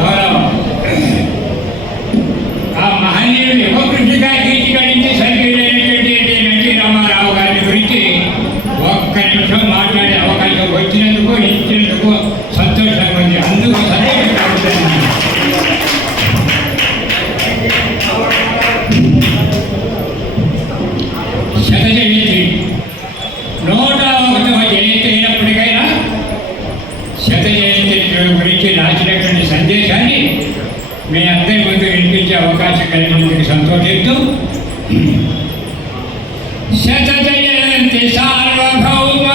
గౌరవం. ఆ మహనీయుడు యువకృషిగా కీర్తిగడించి సరిగ్గినటువంటి ఎన్టీ రామారావు గారి గురించి ఒక్క నిమిషం మాట్లాడే అవకాశం వచ్చినందుకు ఇచ్చినందుకు సంతోషంగా ఉంది. అందుకు శత జయంతి 101వ జయంతి అయినప్పటికైనా శత జయంతి గురించి రాసినటువంటి సందేశాన్ని మీ అందరి ముందు వినిపించే అవకాశం కలిగినందుకు సంతోషిస్తూ శత జయంతి సార్వభౌమ